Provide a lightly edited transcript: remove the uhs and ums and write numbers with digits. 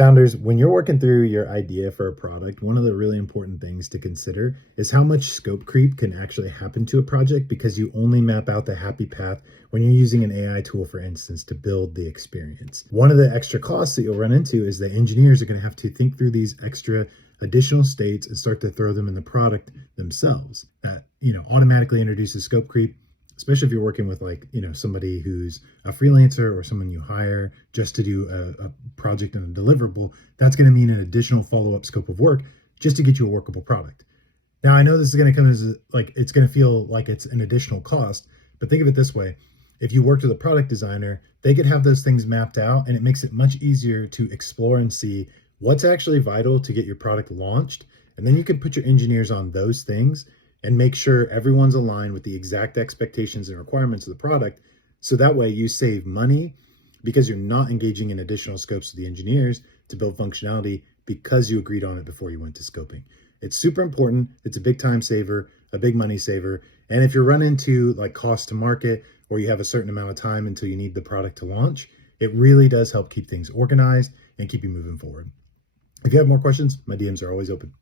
Founders, when you're working through your idea for a product, one of the really important things to consider is how much scope creep can actually happen to a project because you only map out the happy path when you're using an AI tool, for instance, to build the experience. One of the extra costs that you'll run into is that engineers are going to have to think through these extra additional states and start to throw them in the product themselves. That, automatically introduces scope creep, especially if you're working with somebody who's a freelancer or someone you hire just to do a project and a deliverable. That's going to mean an additional follow-up scope of work just to get you a workable product. Now, I know this is going to come as it's going to feel like it's an additional cost, but think of it this way. If you worked with a product designer, they could have those things mapped out, and it makes it much easier to explore and see what's actually vital to get your product launched. And then you can put your engineers on those things and make sure everyone's aligned with the exact expectations and requirements of the product. So that way you save money because you're not engaging in additional scopes with the engineers to build functionality because you agreed on it before you went to scoping. It's super important. It's a big time saver, a big money saver. And if you run into cost to market, or you have a certain amount of time until you need the product to launch, it really does help keep things organized and keep you moving forward. If you have more questions, my DMs are always open.